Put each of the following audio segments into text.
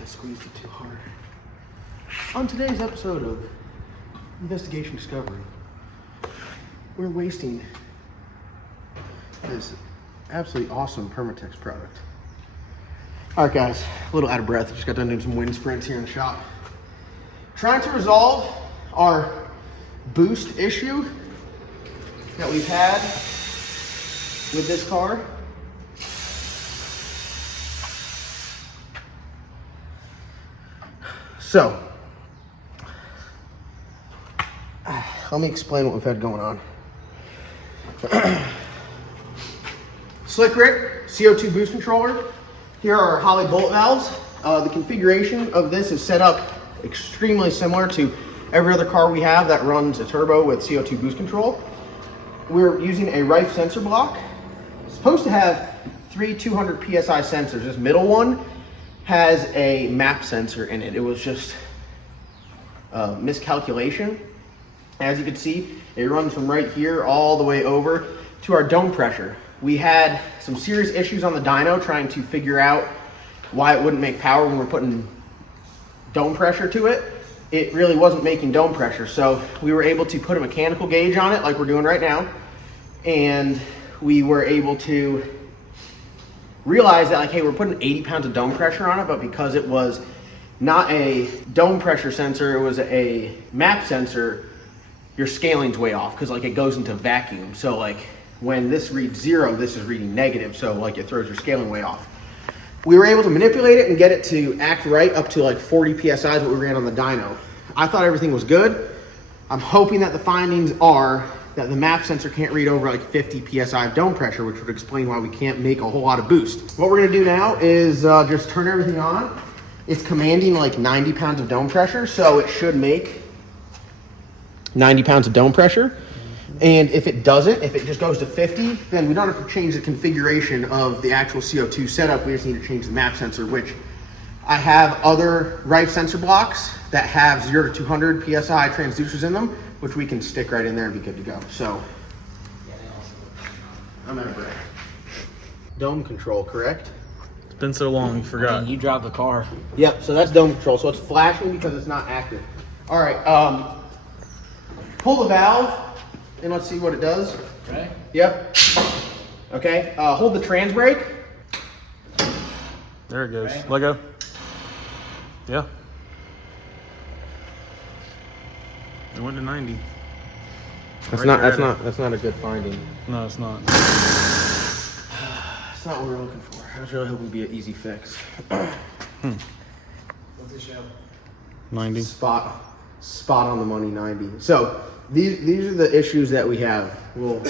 I squeezed it too hard. On today's episode of Investigation Discovery, we're wasting this absolutely awesome Permatex product. All right, guys, a little out of breath. Just got done doing some wind sprints here in the shop. Trying to resolve our boost issue that we've had with this car. So, let me explain what we've had going on. Slick Rick CO2 boost controller. Here are our HOLLEY bolt valves. The configuration of this is set up extremely similar to every other car we have that runs a turbo with CO2 boost control. We're using a Rife sensor block. It's supposed to have 3 200 PSI sensors. This middle one has a map sensor in it. It was just a miscalculation. As you can see, it runs from right here all the way over to our dome pressure. We had some serious issues on the dyno trying to figure out why it wouldn't make power when we're putting dome pressure to it. It really wasn't making dome pressure, so we were able to put a mechanical gauge on it like we're doing right now, and we were able to realize that, like, hey, we're putting 80 pounds of dome pressure on it, but because it was not a dome pressure sensor, it was a map sensor, your scaling's way off because, like, it goes into vacuum. So, like, when this reads 0, this is reading negative, so, like, it throws your scaling way off. We were able to manipulate it and get it to act right up to like 40 PSI is what we ran on the dyno. I thought everything was good. I'm hoping that the findings are that the map sensor can't read over like 50 PSI of dome pressure, which would explain why we can't make a whole lot of boost. What we're gonna do now is just turn everything on. It's commanding like 90 pounds of dome pressure, so it should make 90 pounds of dome pressure. And if it doesn't, if it just goes to 50, then we don't have to change the configuration of the actual CO2 setup. We just need to change the map sensor, which I have other Rife sensor blocks that have 0 to 200 PSI transducers in them, which we can stick right in there and be good to go. So, I'm out of breath. Dome control, correct? It's been so long, you forgot. I mean, you drive the car. Yep, so that's dome control. So it's flashing because it's not active. All right, pull the valve. And let's see what it does. Okay. Yep. Okay. Hold the trans brake. There it goes. Okay. Let go. Yeah. It went to 90. That's Right not. there That's at not. That's not a good finding. No, it's not. It's not what we were looking for. I was really hoping it'd be an easy fix. What's it show? 90. Spot on the money. 90. So these are the issues that we have. We'll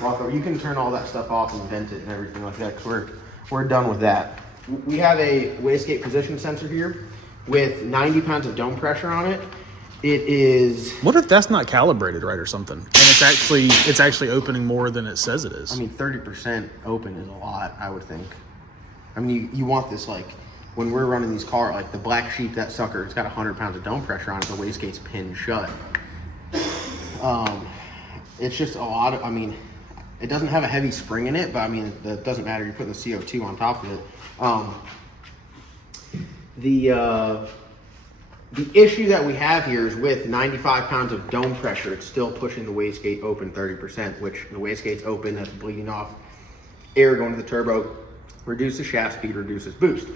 walk over. You can turn all that stuff off and vent it and everything like that, because we're done with that. We have a wastegate position sensor here with 90 pounds of dome pressure on it. It is. What if that's not calibrated right or something? And it's actually opening more than it says it is. I mean, 30% open is a lot, I would think. I mean, you want this, like, when we're running these cars, like the black sheep, that sucker, it's got 100 pounds of dome pressure on it. The wastegate's pinned shut. It's just a lot of, I mean, it doesn't have a heavy spring in it, but I mean, that doesn't matter. You're putting the CO2 on top of it. The issue that we have here is with 95 pounds of dome pressure, it's still pushing the wastegate open 30%, which the wastegate's open, that's bleeding off air going to the turbo, reduces shaft speed, reduces boost.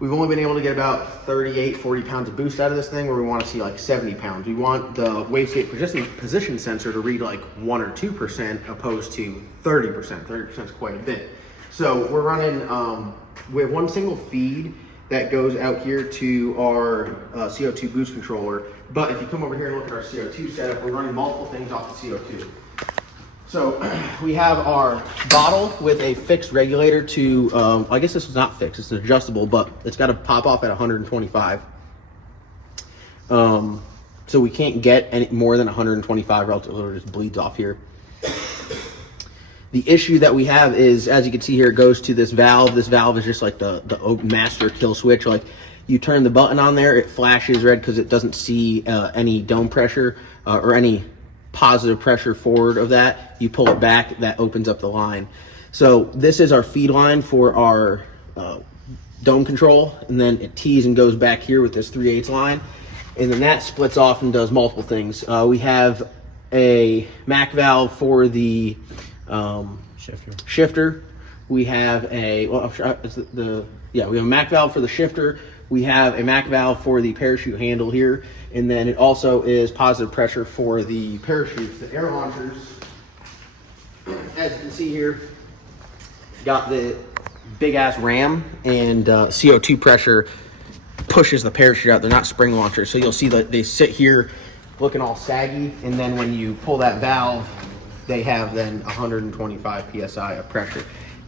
We've only been able to get about 38, 40 pounds of boost out of this thing, where we want to see like 70 pounds. We want the wastegate position sensor to read like 1 or 2% opposed to 30%. 30% is quite a bit. So we're running, we have one single feed that goes out here to our CO2 boost controller. But if you come over here and look at our CO2 setup, we're running multiple things off the CO2. So we have our bottle with a fixed regulator to, I guess this is not fixed, it's adjustable, but it's got to pop off at 125. So we can't get any more than 125 or else it just bleeds off here. The issue that we have is, as you can see here, it goes to this valve. This valve is just like the master kill switch. Like, you turn the button on there, it flashes red because it doesn't see any dome pressure or any positive pressure forward of that. You pull it back, that opens up the line. So this is our feed line for our dome control, and then it tees and goes back here with this 3/8 line, and then that splits off and does multiple things. We have a MAC valve for the shifter. We have a we have a MAC valve for the shifter. We have a MAC valve for the parachute handle here, and then it also is positive pressure for the parachutes. The air launchers, as you can see here, got the big ass ram, and CO2 pressure pushes the parachute out. They're not spring launchers, so you'll see that they sit here looking all saggy, and then when you pull that valve, they have then 125 psi of pressure.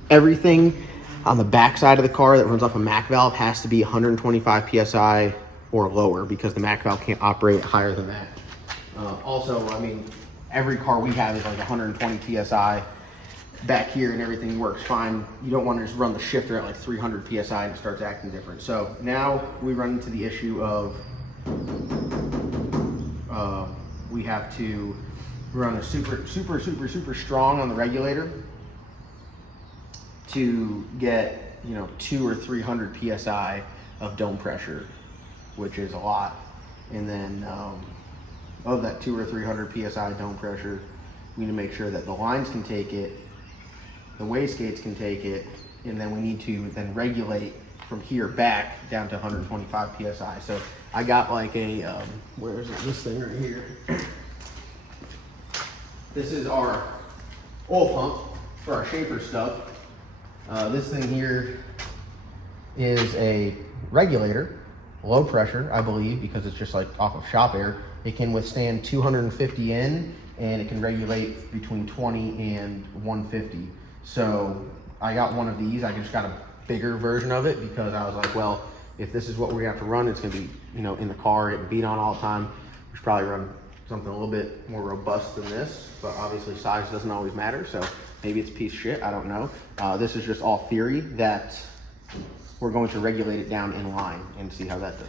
Everything on the back side of the car that runs off a MAC valve has to be 125 psi or lower, because the MAC valve can't operate higher than that. Also, I mean, every car we have is like 120 psi back here, and everything works fine. You don't want to just run the shifter at like 300 psi and it starts acting different. So now we run into the issue of we have to run a super strong on the regulator to get, you know, 200 or 300 psi of dome pressure, which is a lot. And then of that 200 or 300 psi dome pressure, we need to make sure that the lines can take it, the wastegates can take it, and then we need to then regulate from here back down to 125 psi. So I got like a where is it? This thing right here. This is our oil pump for our Schaefer stuff. This thing here is a regulator, low pressure, I believe, because it's just like off of shop air. It can withstand 250 in, and it can regulate between 20 and 150. So I got one of these. I just got a bigger version of it because I was like, well, if this is what we're gonna have to run, it's gonna be, you know, in the car, getting beat on all the time. We should probably run something a little bit more robust than this, but obviously size doesn't always matter. So maybe it's a piece of shit, I don't know. This is just all theory that we're going to regulate it down in line and see how that does.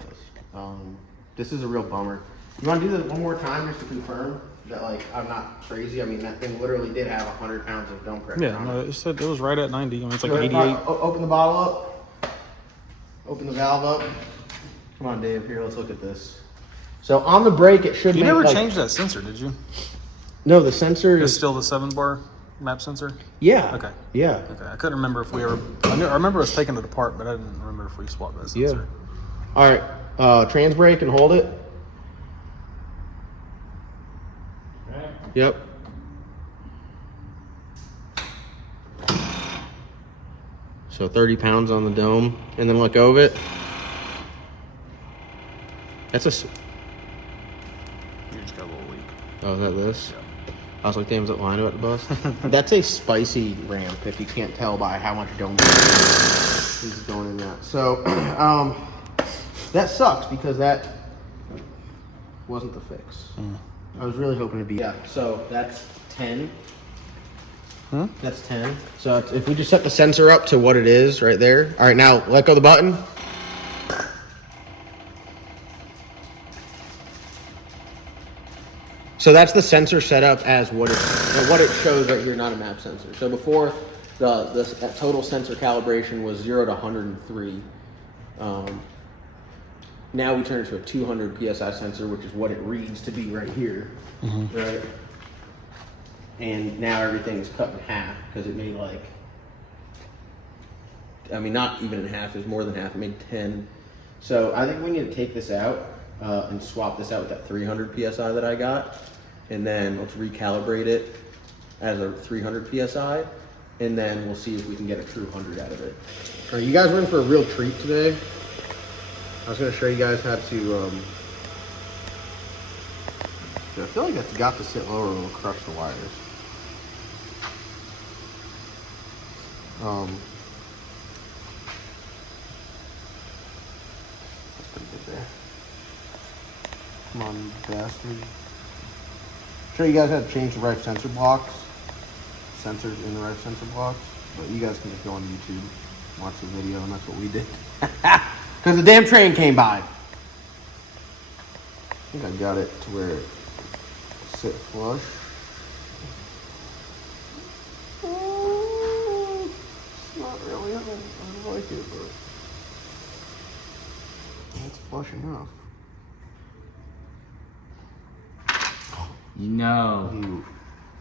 This is a real bummer. You wanna do this one more time just to confirm that, like, I'm not crazy? I mean, that thing literally did have 100 pounds of dome pressure. Yeah, no, it said it was right at 90. I mean, it's like Go ahead, 88. Open the bottle up. Open the valve up. Come on, Dave. Here, let's look at this. So on the brake, it should. You make, never like, changed that sensor, did you? No, the sensor It's is still the 7-bar map sensor? Yeah. Okay. Yeah. Okay. I couldn't remember if we ever. I remember us taking it apart, but I didn't remember if we swapped that sensor. Yeah. All right. Trans brake and hold it. Yep. So 30 pounds on the dome, and then let go of it. That's a. You just got a little leak. Oh, is that this? Yeah. I was like, damn, is that line about to bust? That's a spicy ramp, if you can't tell by how much dome is going in that. So, that sucks because that wasn't the fix. I was really hoping to be. Yeah, so that's 10. That's 10. So if we just set the sensor up to what it is right there. All right, now let go of the button. So that's the sensor set up as what it shows right here, not a map sensor. So before the total sensor calibration was 0 to 103. Now we turn it to a 200 psi sensor, which is what it reads to be right here, right? And now everything's cut in half because it made like, I mean, not even in half, it was more than half, it made 10. So I think we need to take this out and swap this out with that 300 psi that I got. And then let's recalibrate it as a 300 psi. And then we'll see if we can get a true 100 out of it. All right, you guys are in for a real treat today. I was going to show you guys how to, I feel like that's got to sit lower or it'll crush the wires. That's pretty good there. Come on, bastard. Show you guys how to change the right sensor blocks. Sensors in the right sensor blocks. But you guys can just go on YouTube, watch the video, and that's what we did. Because the damn train came by. I think I got it to where it sit flush. It's not really, I don't like it, but That's flush enough. No.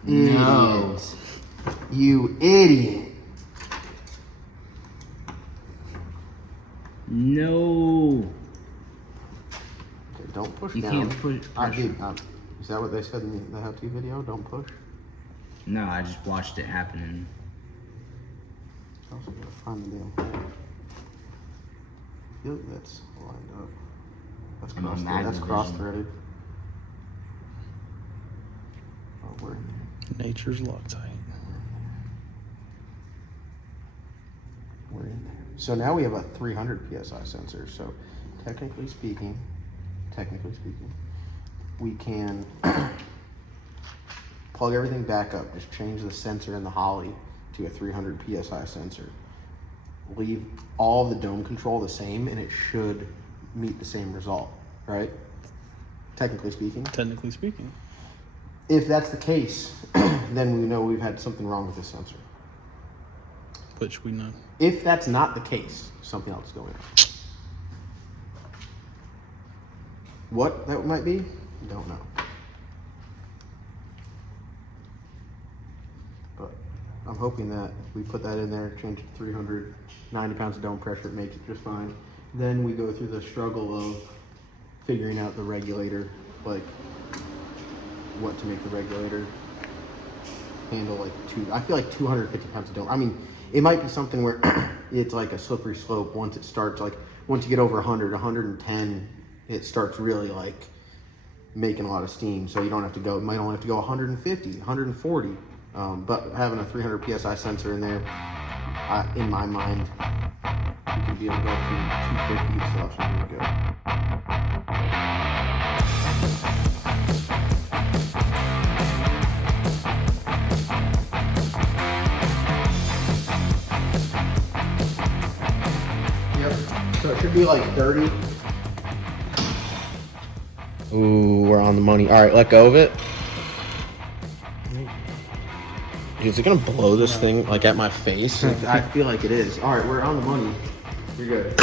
You No. idiot. You idiot. No. Okay, don't push You down. can't push pressure. Dude, is that what they said in the how-to video? Don't push? No, I just watched it happen and I also gotta find the deal. Yep, that's lined up. That's And on cross-threaded. That's Magnavision. cross-threaded. Oh, we're in there. Nature's Loctite. We're in there. So now we have a 300 PSI sensor. So technically speaking, we can plug everything back up. Just change the sensor in the Holley to a 300 PSI sensor. Leave all the dome control the same, and it should meet the same result, right? Technically speaking. Technically speaking. If that's the case, then we know we've had something wrong with this sensor. Which we know. If that's not the case, something else is going on. What that might be, don't know. But I'm hoping that we put that in there, change it to 390 pounds of dome pressure, it makes it just fine. Then we go through the struggle of figuring out the regulator, like what to make the regulator handle, like I feel like 250 pounds of dome. I mean, it might be something where it's like a slippery slope once it starts, like once you get over 100, 110, it starts really like making a lot of steam. So you don't have to go, might only have to go 150, 140. But having a 300 PSI sensor in there, in my mind, you can be able to go up to 250, you still have something to go. So it should be like 30. Ooh, we're on the money. All right, let go of it. Is it gonna blow this thing like at my face? I feel like it is. All right, we're on the money. You're good.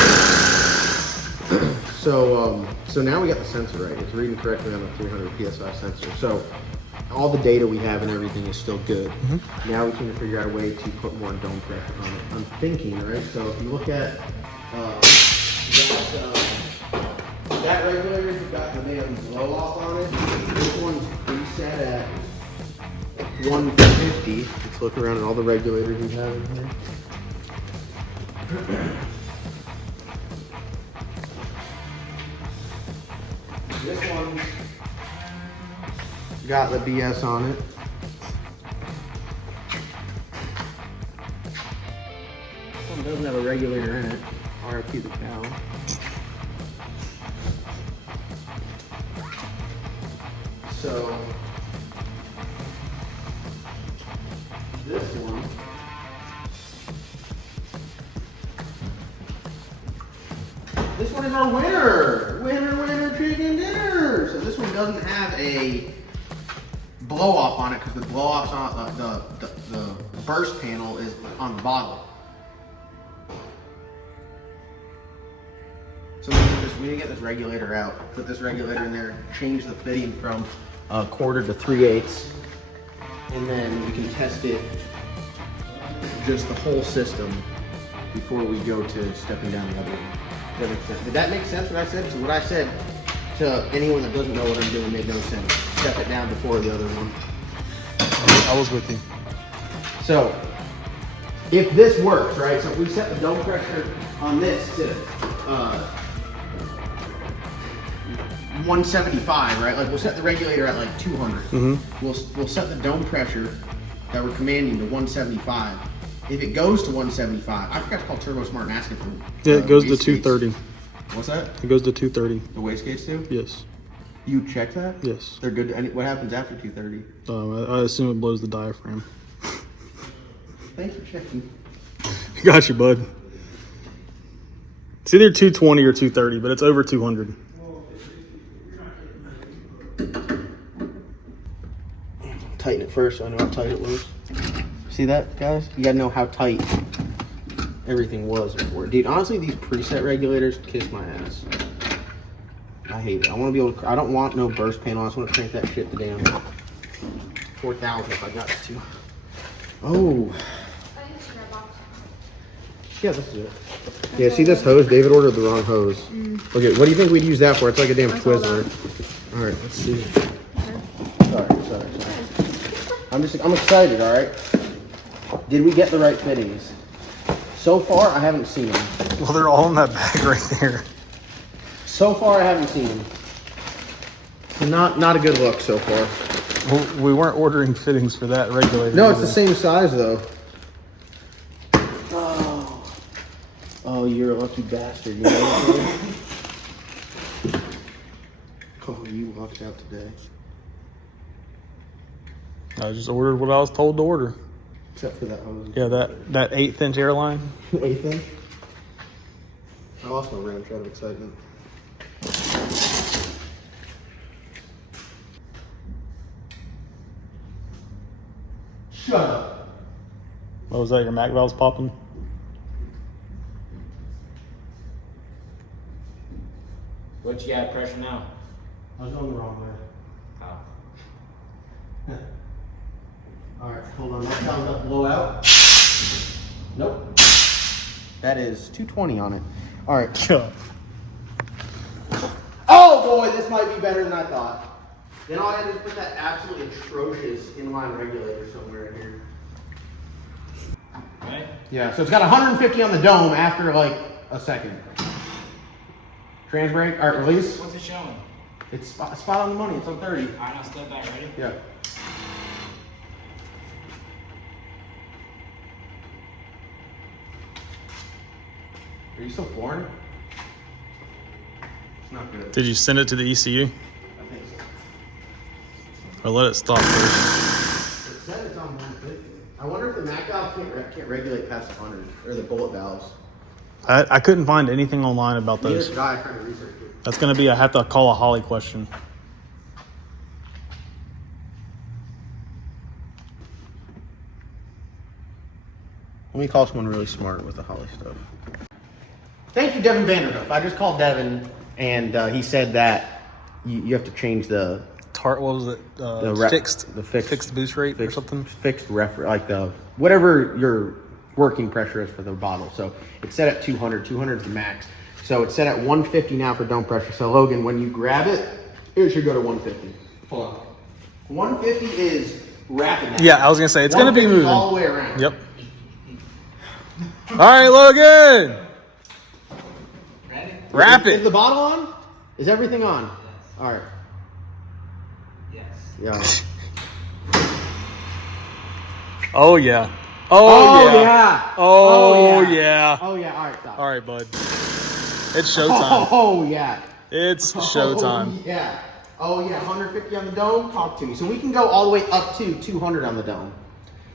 So now we got the sensor right. It's reading correctly on the 300 PSI sensor. So all the data we have and everything is still good. Now we can figure out a way to put more dome pressure on it. I'm thinking, right? So if you look at that regulator's got the damn blow off on it. This one's preset at 150. Let's look around at all the regulators we have in here. This one's got the BS on it. This one doesn't have a regulator in it. RIP the cow. So this one is our winner! Winner, chicken dinner! So this one doesn't have a blow off on it because the blow off's on the burst panel is on the bottle. So we need to get this regulator out, put this regulator in there, change the fitting from 1/4 to 3/8, and then we can test it, just the whole system, before we go to stepping down the other one. Does that make sense? Did that make sense what I said? So what I said to anyone that doesn't know what I'm doing made no sense. Step it down before the other one. I was with you. So if this works, right? So if we set the dome pressure on this to 175, right? Like we'll set the regulator at like 200. We'll set the dome pressure that we're commanding to 175. If it goes to 175, I forgot to call Turbo Smart and ask it for. Yeah, it goes to waste gates. 230. What's that? It goes to 230. The waste gates do? Yes. You check that? Yes. They're good. And what happens after 230? I assume it blows the diaphragm. Thanks for checking. Got you, bud. It's either 220 or 230, but it's over 200. Tighten it first so I know how tight it was. See that, guys? You gotta know how tight everything was before. Dude, honestly, these preset regulators kiss my ass. I hate it. I want to be able to, I don't want no burst panel. I just want to crank that shit to damn 4,000 if I got to. Oh. Yeah, this is it. Yeah, see this hose? David ordered the wrong hose. Okay, what do you think we'd use that for? It's like a damn Twizzler. All right, let's see. Sorry. I'm excited, all right? Did we get the right fittings? So far, I haven't seen them. Well, they're all in that bag right there. So far, I haven't seen them. So not a good look so far. Well, we weren't ordering fittings for that regulator. No, it's either. the same size though. Oh, you're a lucky bastard. You know what I'm saying? Oh, you lucked out today. I just ordered what I was told to order. Except for that hose. Yeah, that 1/8" airline. 1/8 inch. I lost my wrench out of excitement. Shut up. What was that? Your Mac valves popping? What you got pressure now? I was going the wrong way. Oh. Alright, hold on. That sounds like blowout. Nope. That is 220 on it. Alright. Yeah. Oh boy, this might be better than I thought. Then all I had to put that absolutely atrocious inline regulator somewhere in here. Right? Yeah, so it's got 150 on the dome after like a second. Trans brake, alright, release. What's it showing? It's spot on the money, it's on 30. Alright, now step back, ready? Yeah. Are you still flooring? It's not good. Did you send it to the ECU? I think so. Or let it stop first? It said it's on 150. I wonder if the Mac valve can't regulate past 100, or the bullet valves. I couldn't find anything online about Neither those. did I trying to research it. That's going to be, I have to call a Holly question. Let me call someone really smart with the Holly stuff. Thank you, Devin Vanderhoof. I just called Devin, and he said that you have to change the What was it? Fixed boost rate or something? Fixed like the whatever your working pressure is for the bottle. So it's set at 200. 200 is the max. So it's set at 150 now for dome pressure. So Logan, when you grab it, it should go to 150. Hold on. 150 is rapid now. Yeah, I was going to say, it's going to be 150 moving. all the way around. Yep. All right, Logan. Ready? Wrap Is it. the bottle on? Is everything on? Yes. All right. Yes. Yeah. Oh, yeah. Oh, yeah. Oh, yeah. Oh, yeah. All right, stop. All right, bud. It's showtime. Oh, yeah. It's showtime. Oh, yeah. Oh, yeah. 150 on the dome. Talk to me. So we can go all the way up to 200 on the dome.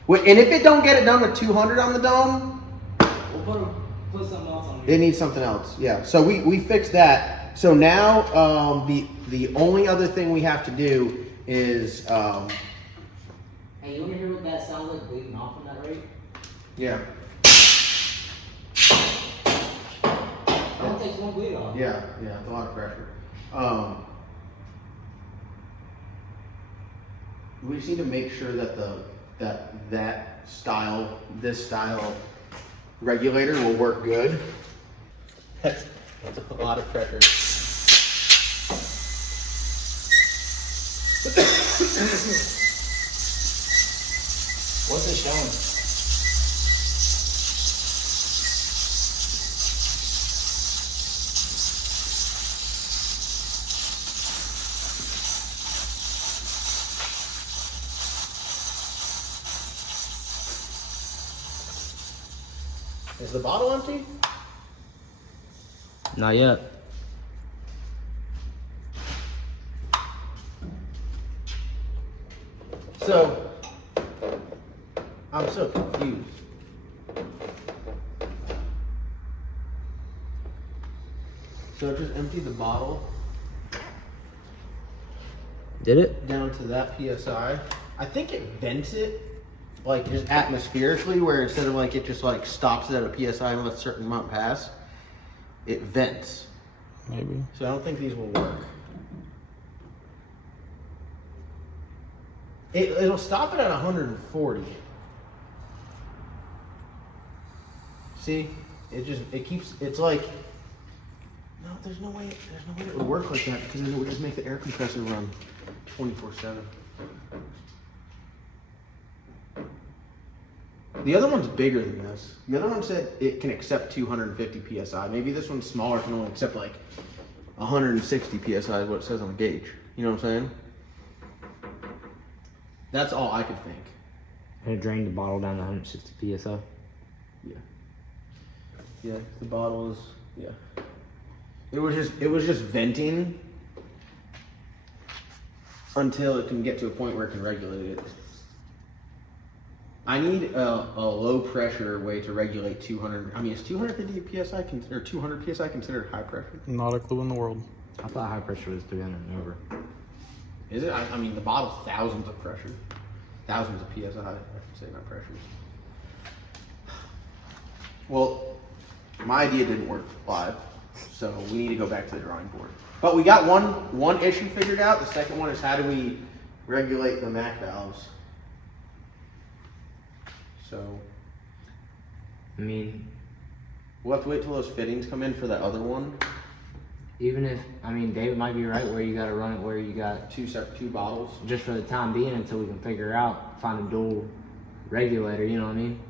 And if it don't get it done with 200 on the dome, We'll put something else on it here. needs something else. Yeah. So we fixed that. So now the only other thing we have to do is Hey, you want to hear what that sounds like bleeding off on that rate? yeah. It only takes one bleed off. Yeah, it's a lot of pressure. We just need to make sure that this style regulator will work good. That's a lot of pressure. What's it showing? Is the bottle empty? Not yet. So, I'm so confused. So it just emptied the bottle Did it? down to that PSI. I think it vents it, like just atmospherically, where instead of like it just like stops it at a PSI and lets a certain amount pass, it vents. maybe. So I don't think these will work. It'll stop it at 140. See, it keeps. It's like. No, there's no way it would work like that because then it would just make the air compressor run 24/7. The other one's bigger than this. The other one said it can accept 250 psi. Maybe this one's smaller, can only accept like 160 psi is what it says on the gauge. You know what I'm saying? That's all I could think. And it drained the bottle down to 160 psi. Yeah. Yeah, the bottle is, yeah. It was just venting until it can get to a point where it can regulate it. I need a low pressure way to regulate 200. I mean, is 250 psi or 200 psi considered high pressure? Not a clue in the world. I thought high pressure was 300 and over. Is it? I mean, the bottle's thousands of pressure, thousands of psi. I should say, not pressures. Well, my idea didn't work live, so we need to go back to the drawing board. But we got one issue figured out. The second one is how do we regulate the MAC valves? So, I mean, we'll have to wait till those fittings come in for that other one. even if, I mean, David might be right where you got to run it where you got Two bottles. just for the time being until we can figure out, find a dual regulator, you know what I mean?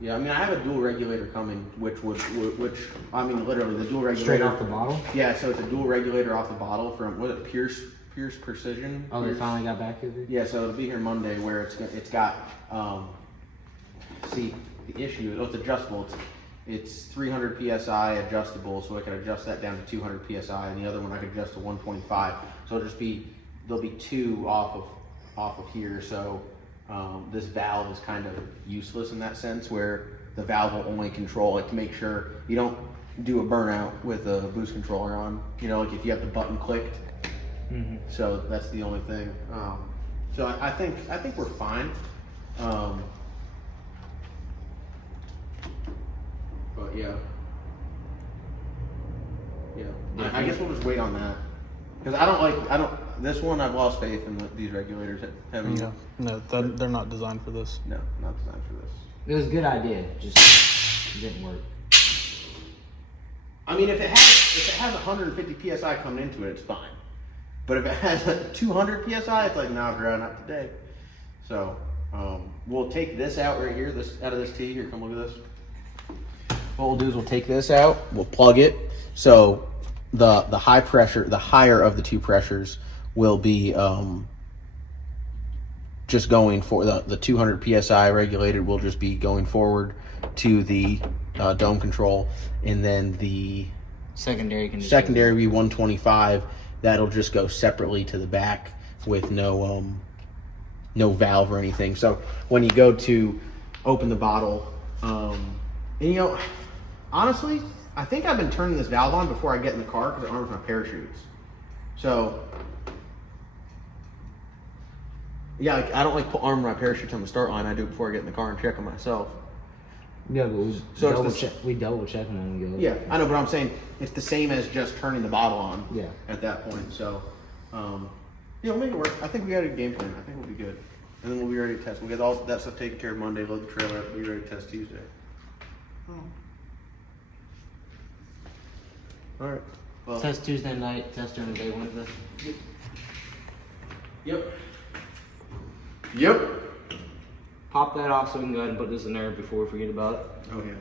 Yeah, I mean, I have a dual regulator coming, which I mean, literally the dual regulator. Straight off the bottle? Yeah, so it's a dual regulator off the bottle from, what is it, Pierce Precision? Oh, they Pierce? finally got back with it? Yeah, so it'll be here Monday where it's got, see, the issue, it's adjustable. It's 300 PSI adjustable, so I can adjust that down to 200 PSI, and the other one I can adjust to 125. So it'll just be, there'll be two off of here, so this valve is kind of useless in that sense, where the valve will only control it to make sure you don't do a burnout with a boost controller on, you know, like if you have the button clicked. Mm-hmm. So that's the only thing. So I think we're fine. But yeah. I guess we'll just wait on that. Because this one I've lost faith in these regulators. Yeah, no, they're not designed for this. No, not designed for this. It was a good idea, just didn't work. I mean, if it has 150 PSI coming into it, it's fine. But if it has 200 PSI, it's like, nah, bro, not today. So, we'll take this out right here, out of this T. Here, come look at this. What we'll do is we'll take this out, we'll plug it. So the high pressure, the higher of the two pressures will be just going for the 200 PSI regulated will just be going forward to the dome control, and then the Secondary can secondary be 125. That'll just go separately to the back with no valve or anything. So when you go to open the bottle, and you know, honestly, I think I've been turning this valve on before I get in the car because it arms my parachutes. So yeah, I don't like arm my parachutes on the start line. I do it before I get in the car and check them myself. Yeah, but we double check them when we go. Yeah, I know, but I'm saying it's the same as just turning the bottle on. Yeah. At that point, so yeah, we'll make it work. I think we got a game plan. I think we'll be good, and then we'll be ready to test. We'll get all that stuff taken care of Monday. Load the trailer up. Be ready to test Tuesday. All right. Well, Test Tuesday night, test during the day Wednesday. Yep. Pop that off so we can go ahead and put this in there before we forget about it. Okay.